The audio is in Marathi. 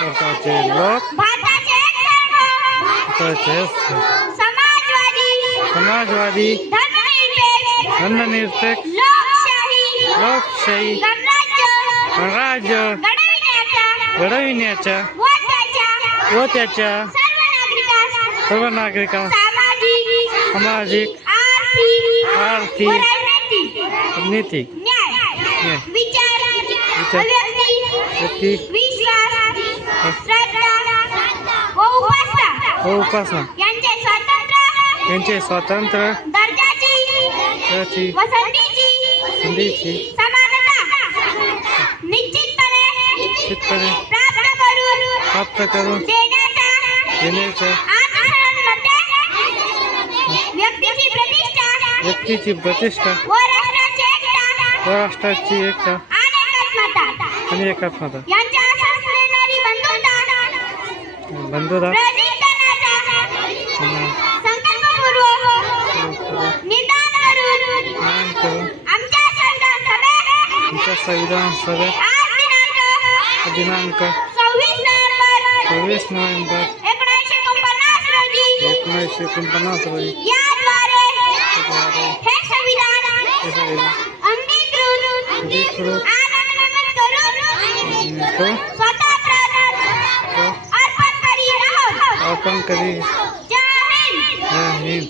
भारताचे लोक भारताचे समाजवादी धर्मनिरपेक्ष लोकशाही गणराज्य घडविण्याच्या व त्याच्या सर्व नागरिकांना सामाजिक आर्थिक नैतिक व्यक्ती व उपासना यांचे स्वातंत्र्य दर्जाची संधीची निश्चितपणे प्राप्त करून देण्याच्या व्यक्तीची प्रतिष्ठा व राष्ट्राची एकता आणि एकात्मता बंधुता आमच्या संविधान सभेत दिनांक 26 नोव्हेंबर 1949 रोजी अंगीकृत अर्पण करी. जय हिंद.